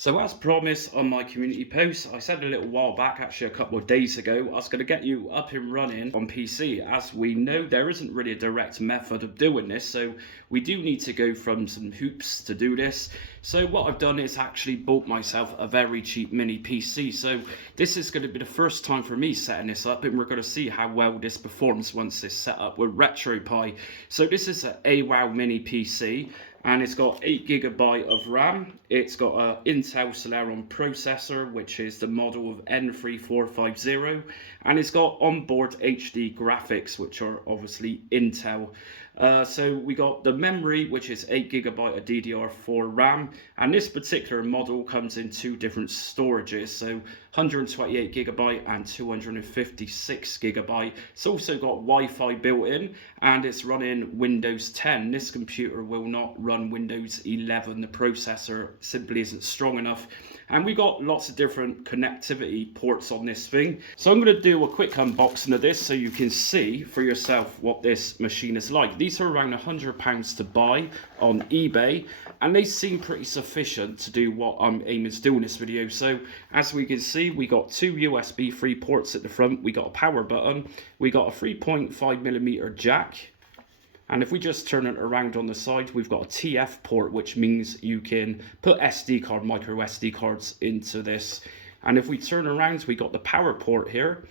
So as promised on my community post, I said a little while back, actually a couple of days ago, I was going to get you up and running on PC. As we know, there isn't really a direct method of doing this, so we do need to go from some hoops to do this. So what I've done is actually bought myself a very cheap mini PC. So this is going to be the first time for me setting this up, and we're going to see how well this performs once it's set up with Retropie. So this is an AWOW mini PC. And it's got 8 GB of RAM. It's got an Intel Celeron processor, which is the model of N3450, and it's got onboard HD graphics, which are obviously Intel. So we got the memory, which is 8 GB of DDR4 RAM, and this particular model comes in two different storages, so 128 GB and 256 GB. It's also got Wi-Fi built in, and it's running Windows 10. This computer will not run Windows 11. The processor simply isn't strong enough, and we got lots of different connectivity ports on this thing. So I'm going to do a quick unboxing of this so you can see for yourself what this machine is like. These are around £100 to buy on eBay, and they seem pretty sufficient to do what I'm aiming to do in this video. So as we can see, we got two USB 3 ports at the front, we got a power button, we got a 3.5mm jack, and if we just turn it around on the side, we've got a TF port, which means you can put SD card, micro SD cards into this. And if we turn around, we got the power port here.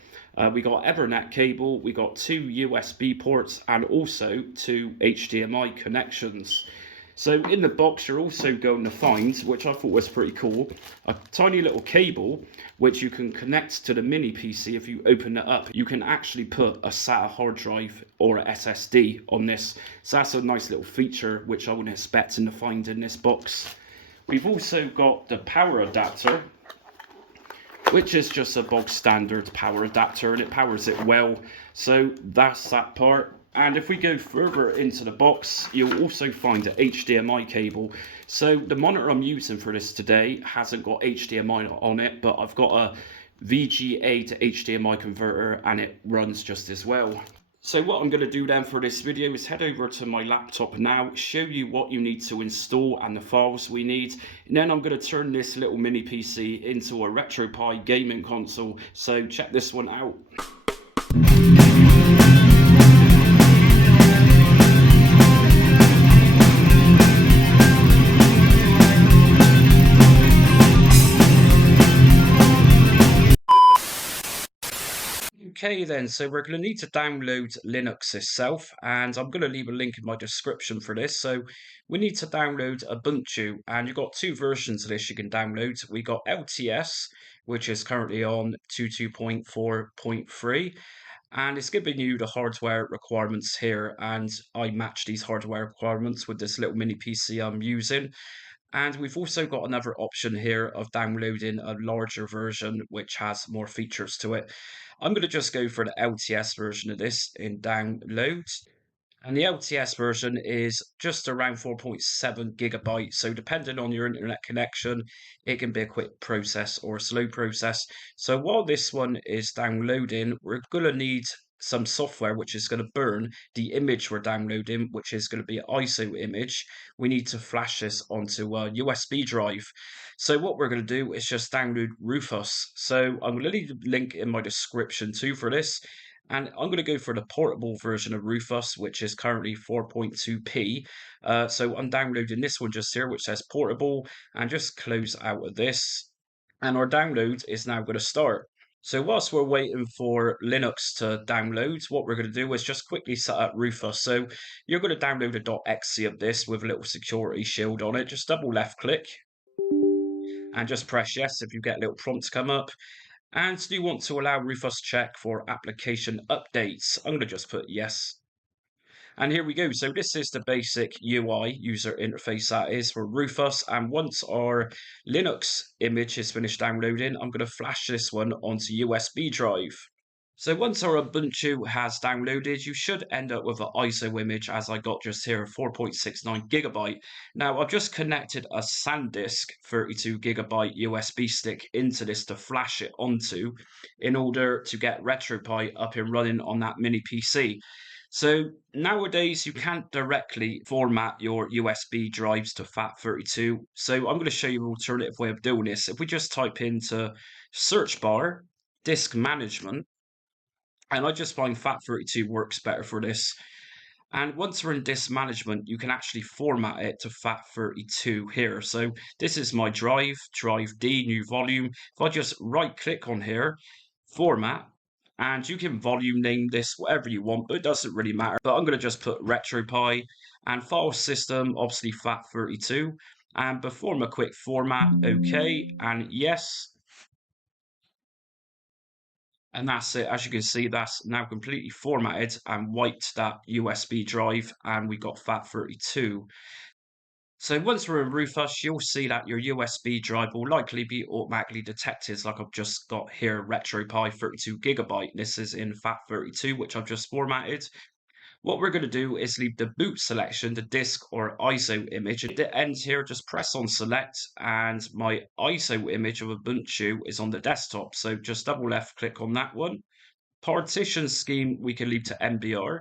We got Ethernet cable, we got two USB ports, and also two HDMI connections. So in the box, you're also going to find, which I thought was pretty cool, a tiny little cable which you can connect to the mini PC. If you open it up, you can actually put a SATA hard drive or a SSD on this. So that's a nice little feature which I wouldn't expect to find in this box. We've also got the power adapter, which is just a bog standard power adapter, and it powers it well. So that's that part. And if we go further into the box, you'll also find an HDMI cable. So the monitor I'm using for this today hasn't got HDMI on it, but I've got a VGA to HDMI converter, and it runs just as well. So what I'm going to do then for this video is head over to my laptop now, show you what you need to install and the files we need, and then I'm going to turn this little mini PC into a Retropie gaming console. So check this one out. Okay then, so we're going to need to download Linux itself, and I'm going to leave a link in my description for this. So we need to download Ubuntu, and you've got two versions of this you can download. We got LTS, which is currently on 22.4.3, and it's giving you the hardware requirements here, and I match these hardware requirements with this little mini PC I'm using. And we've also got another option here of downloading a larger version which has more features to it. I'm going to just go for the LTS version of this in download. And the LTS version is just around 4.7 GB. So depending on your internet connection, it can be a quick process or a slow process. So while this one is downloading, we're going to need some software which is going to burn the image we're downloading, which is going to be an ISO image. We need to flash this onto a USB drive. So what we're going to do is just download Rufus. So I'm going to leave the link in my description too for this. And I'm going to go for the portable version of Rufus, which is currently 4.2p. So I'm downloading this one just here, which says portable, and just close out of this. And our download is now going to start. So whilst we're waiting for Linux to download, what we're going to do is just quickly set up Rufus. So you're going to download a .exe of this with a little security shield on it. Just double left click and just press yes if you get a little prompt come up. And do you want to allow Rufus check for application updates? I'm going to just put yes. And here we go. So this is the basic UI user interface that is for Rufus. And once our Linux image is finished downloading, I'm going to flash this one onto USB drive. So once our Ubuntu has downloaded, you should end up with an ISO image, as I got just here, 4.69 GB. Now, I've just connected a SanDisk 32 GB USB stick into this to flash it onto in order to get Retropie up and running on that mini PC. So nowadays you can't directly format your USB drives to FAT32. So I'm going to show you an alternative way of doing this. If we just type into search bar, disk management, and I just find FAT32 works better for this. And once we're in disk management, you can actually format it to FAT32 here. So this is my drive, drive D, new volume. If I just right click on here, format, and you can volume name this whatever you want, but it doesn't really matter. But I'm going to just put Retropie and file system, obviously FAT32, and perform a quick format, okay, and yes. And that's it. As you can see, that's now completely formatted and wiped that USB drive, and we got FAT32. So once we're in Rufus, you'll see that your USB drive will likely be automatically detected, like I've just got here, RetroPie 32GB. This is in FAT32, which I've just formatted. What we're going to do is leave the boot selection, the disk or ISO image. At the end here, just press on select, and my ISO image of Ubuntu is on the desktop. So just double left click on that one. Partition scheme we can leave to MBR,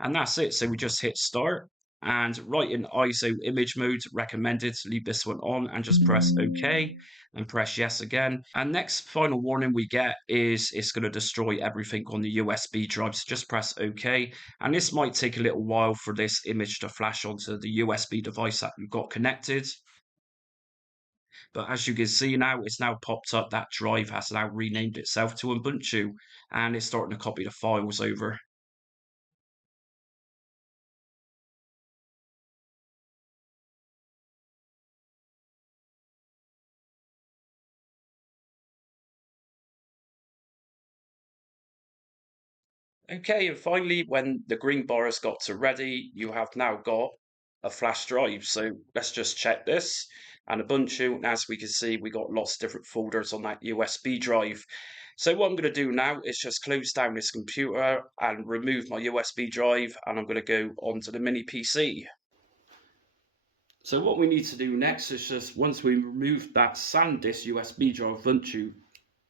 and that's it. So we just hit start, and right in ISO image mode, recommended to leave this one on, and just press OK and press yes again. And next final warning we get is it's going to destroy everything on the USB drive, so just press OK. And this might take a little while for this image to flash onto the USB device that you've got connected. But as you can see now, it's now popped up. That drive has now renamed itself to Ubuntu, and it's starting to copy the files over. Okay, and finally, when the green bar has got to ready, you have now got a flash drive. So let's just check this. And Ubuntu, and as we can see, we got lots of different folders on that USB drive. So what I'm going to do now is just close down this computer and remove my USB drive, and I'm going to go onto the mini PC. So what we need to do next is just, once we remove that SanDisk USB drive Ubuntu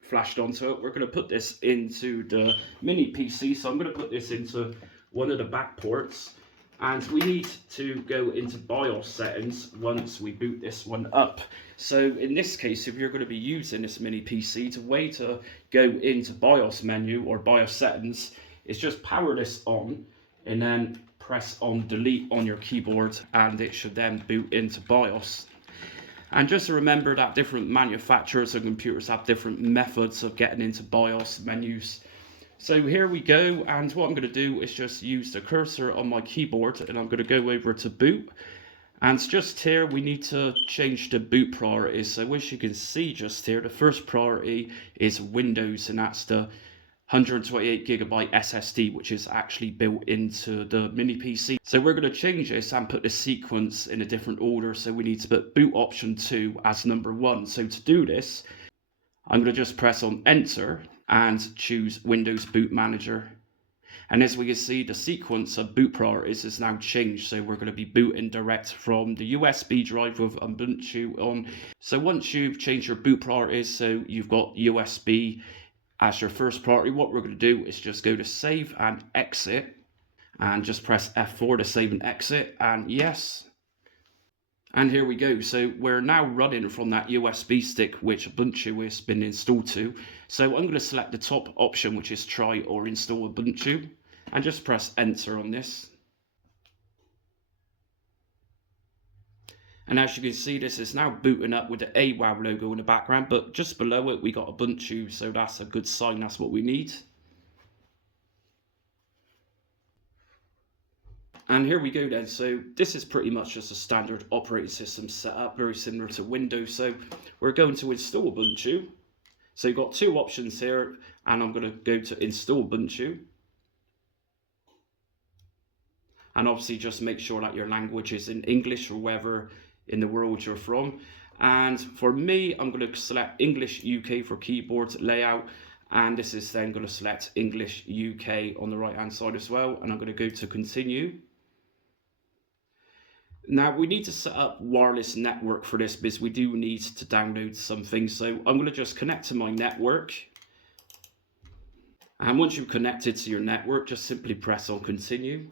flashed onto it, we're going to put this into the mini PC. So I'm going to put this into one of the back ports, and we need to go into BIOS settings once we boot this one up. So in this case, if you're going to be using this mini PC, the way to go into BIOS menu or BIOS settings is just power this on and then press on delete on your keyboard, and it should then boot into BIOS. And just to remember that different manufacturers of computers have different methods of getting into BIOS menus. So here we go, and what I'm going to do is just use the cursor on my keyboard, and I'm going to go over to boot. And just here we need to change the boot priorities. So as you can see just here, the first priority is Windows, and that's the 128GB SSD, which is actually built into the mini PC. So we're going to change this and put the sequence in a different order. So we need to put boot option 2 as number 1. So to do this, I'm going to just press on enter and choose Windows Boot Manager. And as we can see, the sequence of boot priorities is now changed. So we're going to be booting direct from the USB drive with Ubuntu on. So once you've changed your boot priorities, so you've got USB as your first priority, what we're going to do is just go to save and exit, and just press F4 to save and exit, and yes. And here we go. So we're now running from that USB stick which Ubuntu has been installed to. So I'm going to select the top option, which is try or install Ubuntu, and just press enter on this. And as you can see, this is now booting up with the AWOW logo in the background, but just below it we got Ubuntu, so that's a good sign, that's what we need. And here we go then. So this is pretty much just a standard operating system setup, very similar to Windows. So we're going to install Ubuntu. So you've got two options here, and I'm going to go to install Ubuntu. And obviously just make sure that your language is in English or wherever in the world you're from. And for me, I'm going to select English UK for keyboard layout, and this is then going to select English UK on the right hand side as well, and I'm going to go to continue. Now we need to set up wireless network for this because we do need to download some things, so I'm going to just connect to my network. And once you've connected to your network, just simply press on continue.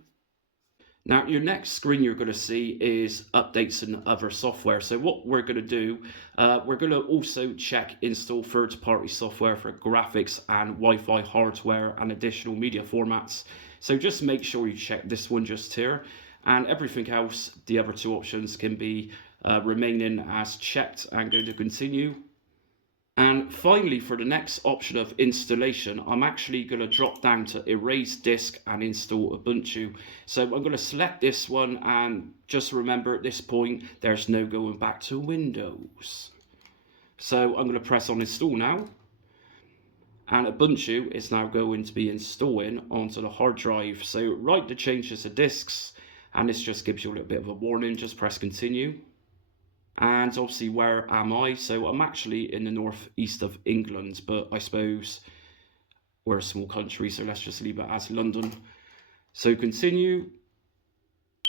Now, your next screen you're going to see is updates and other software. So what we're going to do, we're going to also check install third-party software for graphics and Wi-Fi hardware and additional media formats. So just make sure you check this one just here, and everything else, the other two options can be remaining as checked, and go to continue. And finally, for the next option of installation, I'm actually going to drop down to erase disk and install Ubuntu. So I'm going to select this one, and just remember at this point, there's no going back to Windows. So I'm going to press on install now. And Ubuntu is now going to be installing onto the hard drive. So write the changes to disks, and this just gives you a little bit of a warning. Just press continue. And obviously, where am I? So I'm actually in the northeast of England, but I suppose we're a small country, so let's just leave it as London. So continue.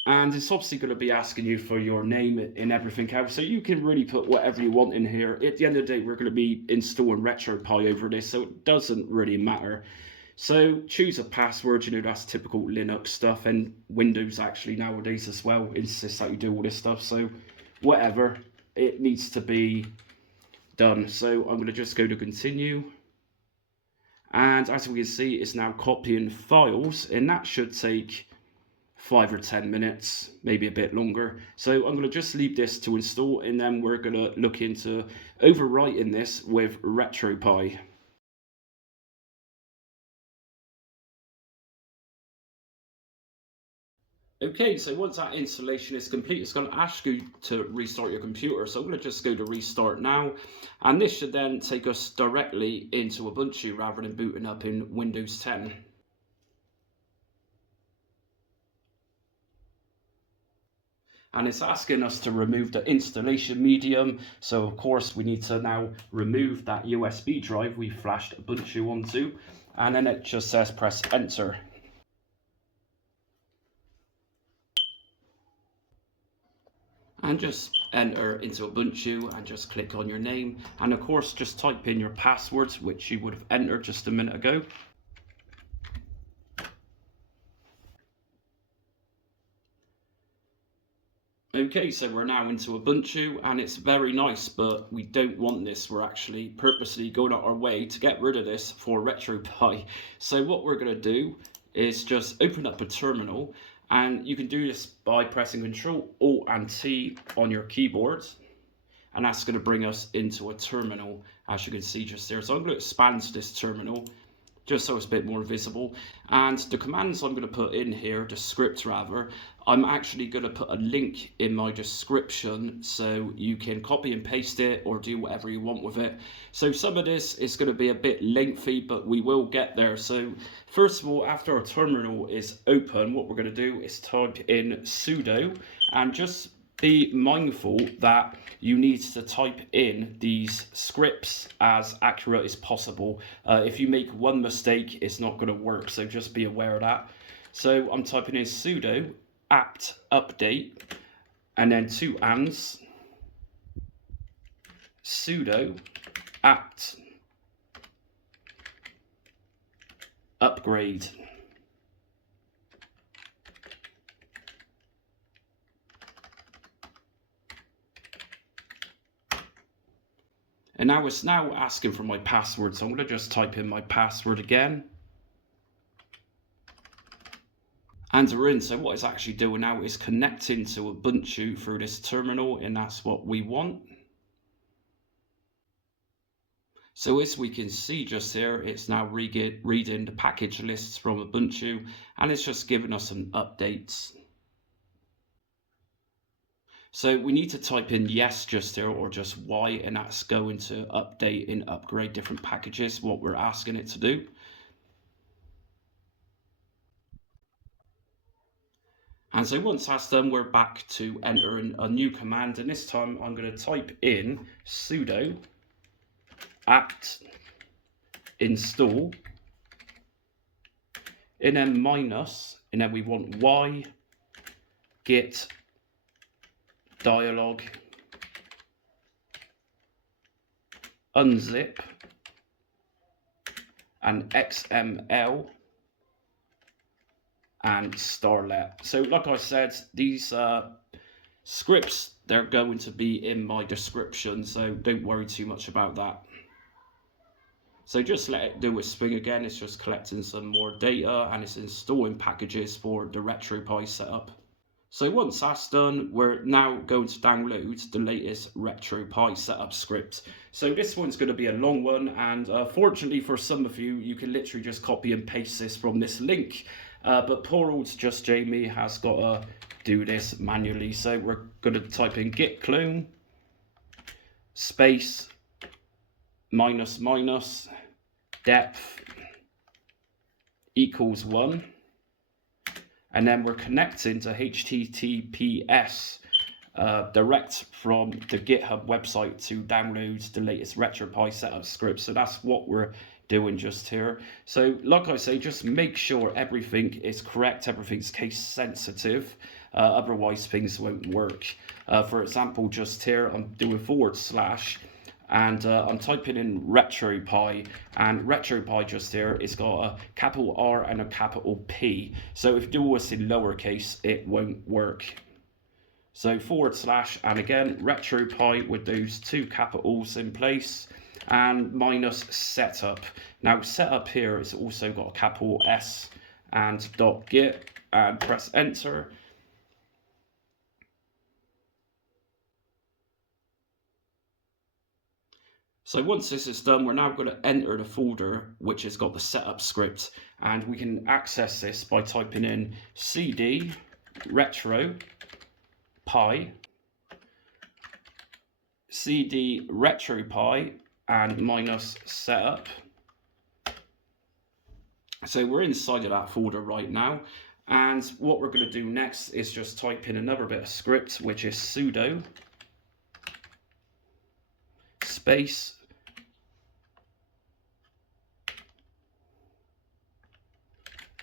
And it's obviously going to be asking you for your name and everything else. So you can really put whatever you want in here. At the end of the day, we're going to be installing RetroPie over this, so it doesn't really matter. So choose a password, you know, that's typical Linux stuff, and Windows actually nowadays as well insists that you do all this stuff. So whatever, it needs to be done. So I'm going to just go to continue. And as we can see, it's now copying files, and that should take 5 or 10 minutes, maybe a bit longer. So I'm going to just leave this to install, and then we're going to look into overwriting this with RetroPie. Okay, so once that installation is complete, it's going to ask you to restart your computer. So I'm going to just go to restart now, and this should then take us directly into Ubuntu rather than booting up in Windows 10. And it's asking us to remove the installation medium. So of course we need to now remove that USB drive we flashed Ubuntu onto, and then it just says press enter. And just enter into Ubuntu and just click on your name, and of course just type in your passwords, which you would have entered just a minute ago. Okay, so we're now into Ubuntu, and it's very nice, but we don't want this. We're actually purposely going out our way to get rid of this for RetroPie. So what we're going to do is just open up a terminal, and you can do this by pressing Ctrl, Alt and T on your keyboard, and that's going to bring us into a terminal, as you can see just there. So I'm going to expand this terminal just so it's a bit more visible, and the commands I'm going to put in here, the script rather, I'm actually going to put a link in my description so you can copy and paste it or do whatever you want with it. So some of this is going to be a bit lengthy, but we will get there. So first of all, after our terminal is open, what we're going to do is type in sudo, and just be mindful that you need to type in these scripts as accurate as possible. If you make one mistake, it's not going to work, so just be aware of that. So I'm typing in sudo apt update, and then two ands, sudo apt upgrade. And now it's now asking for my password, so I'm going to just type in my password again. And we're in. So what it's actually doing now is connecting to Ubuntu through this terminal, and that's what we want. So as we can see just here, it's now reading the package lists from Ubuntu, and it's just giving us some updates. So we need to type in yes just here, or just Y, and that's going to update and upgrade different packages, what we're asking it to do. And so once that's done, we're back to entering a new command, and this time I'm going to type in sudo apt install, and then minus, and then we want Y git dialog unzip, and XML and Starlet. So like I said, these scripts, they're going to be in my description, so don't worry too much about that. So just let it do its thing again. It's just collecting some more data and it's installing packages for the Retropie setup. So once that's done, we're now going to download the latest Retropie setup script. So this one's going to be a long one, and fortunately for some of you, you can literally just copy and paste this from this link. But poor old JustJamie has got to do this manually. So we're going to type in git clone space --, depth equals 1, and then we're connecting to HTTPS direct from the GitHub website to download the latest Retropie setup script. So that's what we're doing just here. So like I say, just make sure everything is correct, everything's case sensitive, otherwise things won't work. For example, just here I'm doing /, and I'm typing in Retropie, and Retropie just here, it's got a capital R and a capital P. So if you do this in lowercase, it won't work. So / and again Retropie with those two capitals in place, and -setup. Now setup here is also got a capital S and .git, and press enter. So once this is done, we're now going to enter the folder which has got the setup script, and we can access this by typing in cd retropie cd retropie and -setup. So we're inside of that folder right now, and what we're going to do next is just type in another bit of script, which is sudo space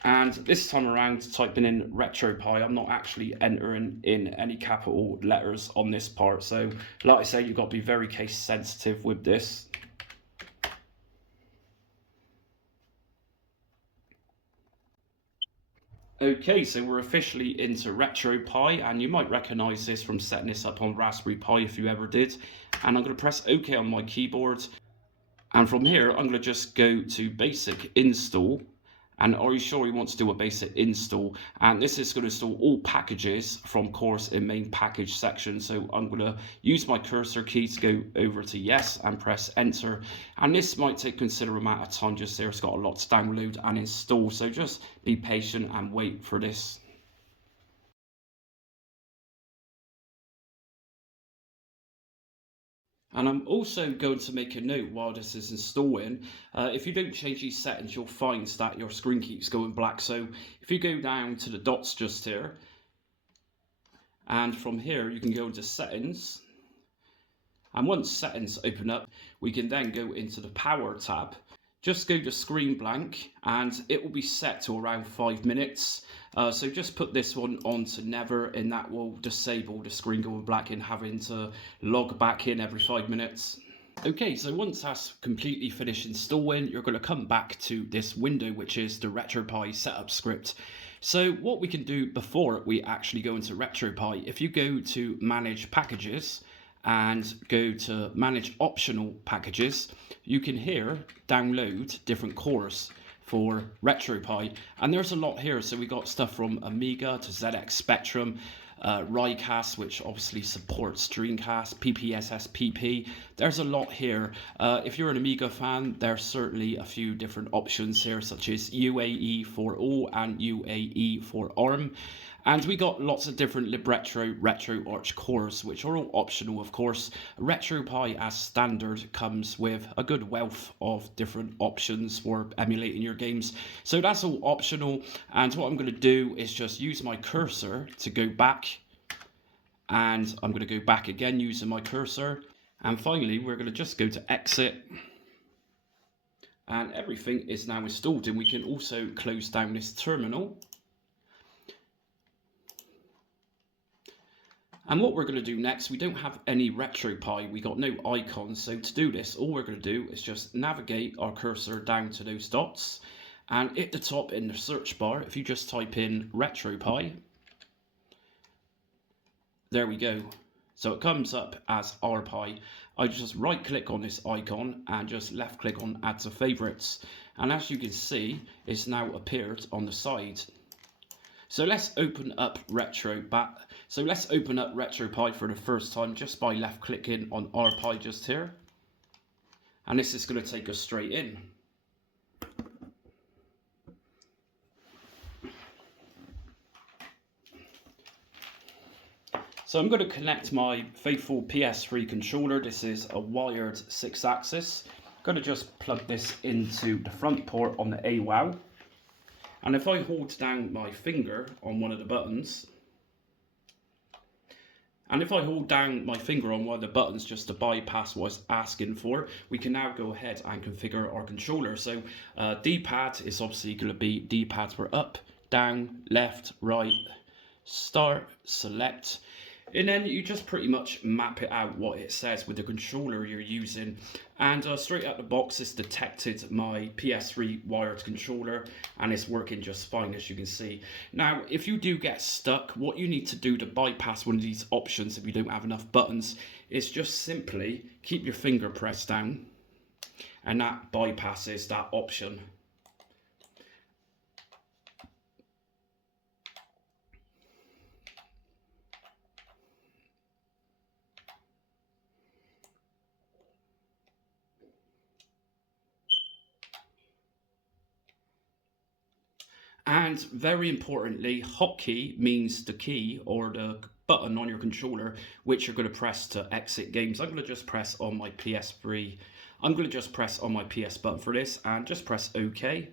and this time around typing in Retropie, I'm not actually entering in any capital letters on this part. So like I say, you've got to be very case sensitive with this. Okay, so we're officially into Retropie, and you might recognize this from setting this up on Raspberry Pi if you ever did. And I'm going to press OK on my keyboard. And from here, I'm going to just go to basic install. And are you sure you want to do a basic install? And this is going to install all packages from course in main package section. So I'm going to use my cursor key to go over to yes and press enter. And this might take a considerable amount of time just there. It's got a lot to download and install. So just be patient and wait for this. And I'm also going to make a note while this is installing. If you don't change these settings, you'll find that your screen keeps going black. So if you go down to the dots just here, and from here you can go into settings. And once settings open up, we can then go into the power tab. Just go to screen blank, and it will be set to around 5 minutes. So just put this one on to never, and that will disable the screen going black and having to log back in every 5 minutes. Okay, so once that's completely finished installing, you're going to come back to this window, which is the Retropie setup script. So what we can do before we actually go into Retropie, if you go to manage packages and go to manage optional packages, you can here download different cores for Retropie, and there's a lot here. So we got stuff from Amiga to ZX Spectrum, Rycast, which obviously supports Dreamcast, PPSS-PP. There's a lot here. If you're an Amiga fan, there's certainly a few different options here, such as UAE for O and UAE for ARM. And we got lots of different libretro retroarch cores, which are all optional, of course. Retropie as standard comes with a good wealth of different options for emulating your games. So that's all optional. And what I'm going to do is just use my cursor to go back. And I'm going to go back again using my cursor. And finally, we're going to just go to exit. And everything is now installed. And we can also close down this terminal. And what we're going to do next, we don't have any RetroPie, we got no icons. So to do this, all we're going to do is just navigate our cursor down to those dots. And at the top in the search bar, if you just type in RetroPie, there we go. So it comes up as RPie. I just right click on this icon and just left click on add to favorites. And as you can see, it's now appeared on the side. So let's open up RetroPie for the first time just by left clicking on RPie just here. And this is going to take us straight in. So I'm going to connect my faithful PS3 controller. This is a wired 6-axis. I'm going to just plug this into the front port on the AWOW. And if I hold down my finger on one of the buttons, just to bypass what it's asking for, we can now go ahead and configure our controller. So D-pad is obviously going to be D-pads for up, down, left, right, start, select. And then you just pretty much map it out what it says with the controller you're using. And straight out the box, it's detected my PS3 wired controller and it's working just fine, as you can see. Now, if you do get stuck, what you need to do to bypass one of these options if you don't have enough buttons is just simply keep your finger pressed down and that bypasses that option. And very importantly, hotkey means the key or the button on your controller which you're going to press to exit games. I'm going to just press on my PS3. I'm going to just press on my PS button for this and just press OK.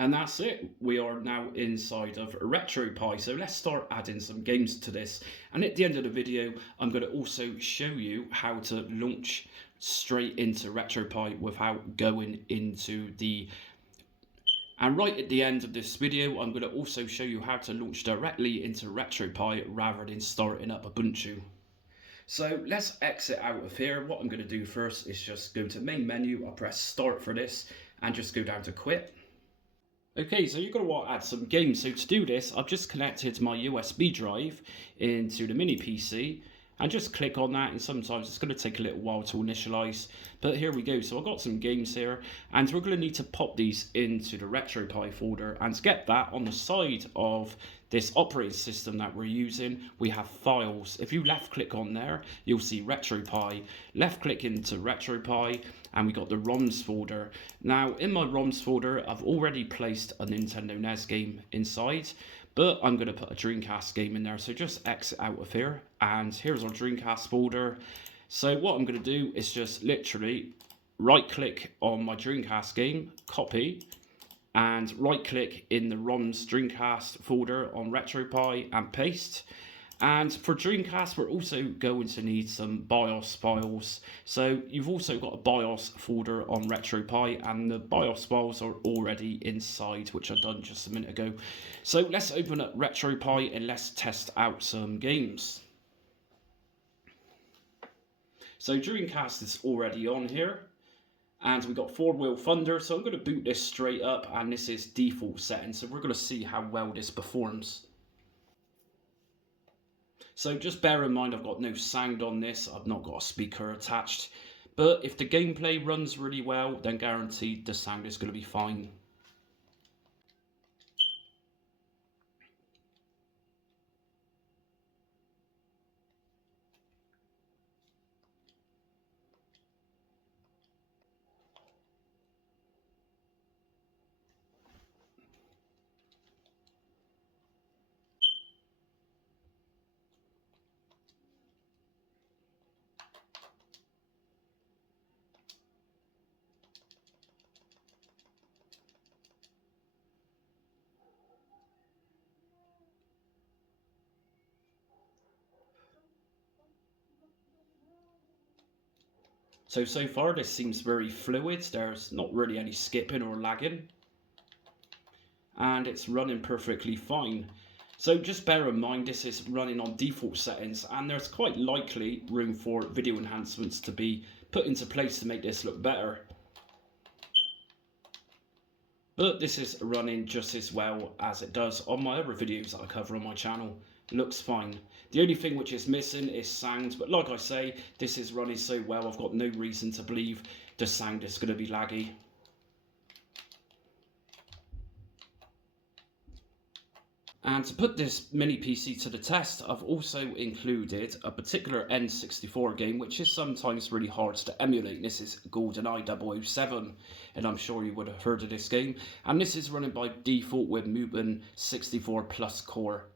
And that's it. We are now inside of RetroPie. So let's start adding some games to this. And at the end of the video, I'm going to also show you how to launch straight into RetroPie without going into the... And right at the end of this video, I'm going to also show you how to launch directly into RetroPie rather than starting up Ubuntu. So let's exit out of here. What I'm going to do first is just go to main menu. I'll press start for this and just go down to quit. Okay, so you're going to want to add some games. So to do this, I've just connected my USB drive into the mini PC and just click on that, and sometimes it's going to take a little while to initialize, but here we go. So I've got some games here and we're going to need to pop these into the RetroPie folder, and to get that, on the side of this operating system that we're using, we have files. If you left click on there, you'll see RetroPie. Left click into RetroPie and we got the ROMs folder. Now in my ROMs folder, I've already placed a Nintendo NES game inside, but I'm going to put a Dreamcast game in there. So just exit out of here, and here's our Dreamcast folder. So what I'm going to do is just literally right click on my Dreamcast game, copy, and right click in the ROMs Dreamcast folder on RetroPie and paste. And for Dreamcast, we're also going to need some BIOS files. So you've also got a BIOS folder on RetroPie, and the BIOS files are already inside, which I've done just a minute ago. So let's open up RetroPie and let's test out some games. So Dreamcast is already on here, and we've got 4-Wheel Thunder. So I'm going to boot this straight up, and this is default settings. So we're going to see how well this performs. So just bear in mind, I've got no sound on this, I've not got a speaker attached, but if the gameplay runs really well, then guaranteed the sound is going to be fine. So far this seems very fluid, there's not really any skipping or lagging. and it's running perfectly fine. So just bear in mind this is running on default settings, and there's quite likely room for video enhancements to be put into place to make this look better. But this is running just as well as it does on my other videos that I cover on my channel. It looks fine. The only thing which is missing is sound, but like I say, this is running so well I've got no reason to believe the sound is going to be laggy. And to put this mini PC to the test, I've also included a particular N64 game which is sometimes really hard to emulate. This is GoldenEye 007, and I'm sure you would have heard of this game. And this is running by default with Mupen 64 Plus core.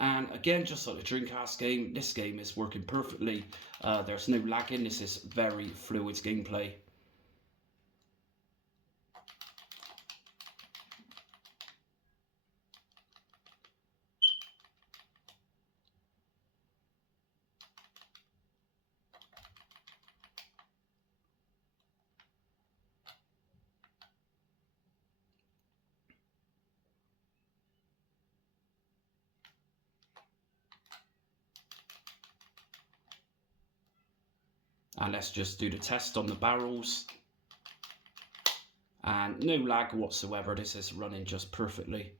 And again, just like the Dreamcast game, this game is working perfectly. There's no lagging. This is very fluid gameplay. And let's just do the test on the barrels. And no lag whatsoever. This is running just perfectly.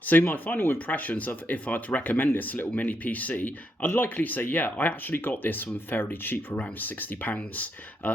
So my final impressions of if I'd recommend this little mini PC, I'd likely say yeah, I actually got this one fairly cheap, around £60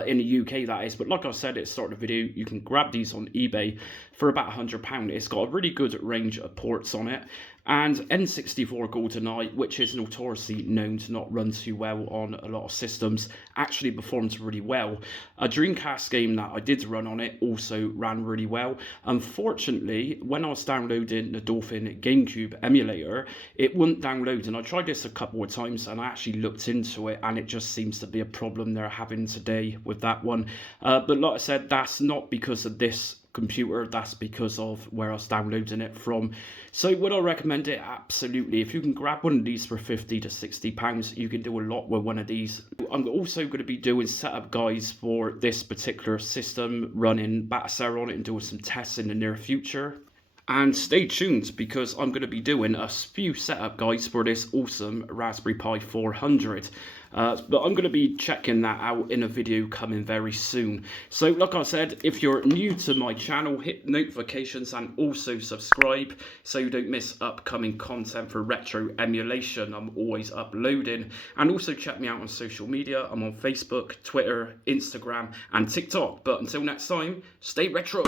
in the UK that is. But like I said at the start of the video, you can grab these on eBay for about £100. It's got a really good range of ports on it. And N64 GoldenEye, which is notoriously known to not run too well on a lot of systems, actually performs really well. A Dreamcast game that I did run on it also ran really well. Unfortunately, when I was downloading the Dolphin GameCube emulator, it wouldn't download, and I tried this a couple of times and I actually looked into it, and it just seems to be a problem they're having today with that one. But like I said, that's not because of this computer, that's because of where I was downloading it from. So would I recommend it? Absolutely. If you can grab one of these for £50 to £60, you can do a lot with one of these. I'm also going to be doing setup guides for this particular system, running Celeron and doing some tests in the near future. And stay tuned, because I'm going to be doing a few setup guides for this awesome Raspberry Pi 400. But I'm going to be checking that out in a video coming very soon. So like I said, if you're new to my channel, hit notifications and also subscribe so you don't miss upcoming content for retro emulation. I'm always uploading. And also check me out on social media. I'm on Facebook, Twitter, Instagram and TikTok. But until next time, stay retro.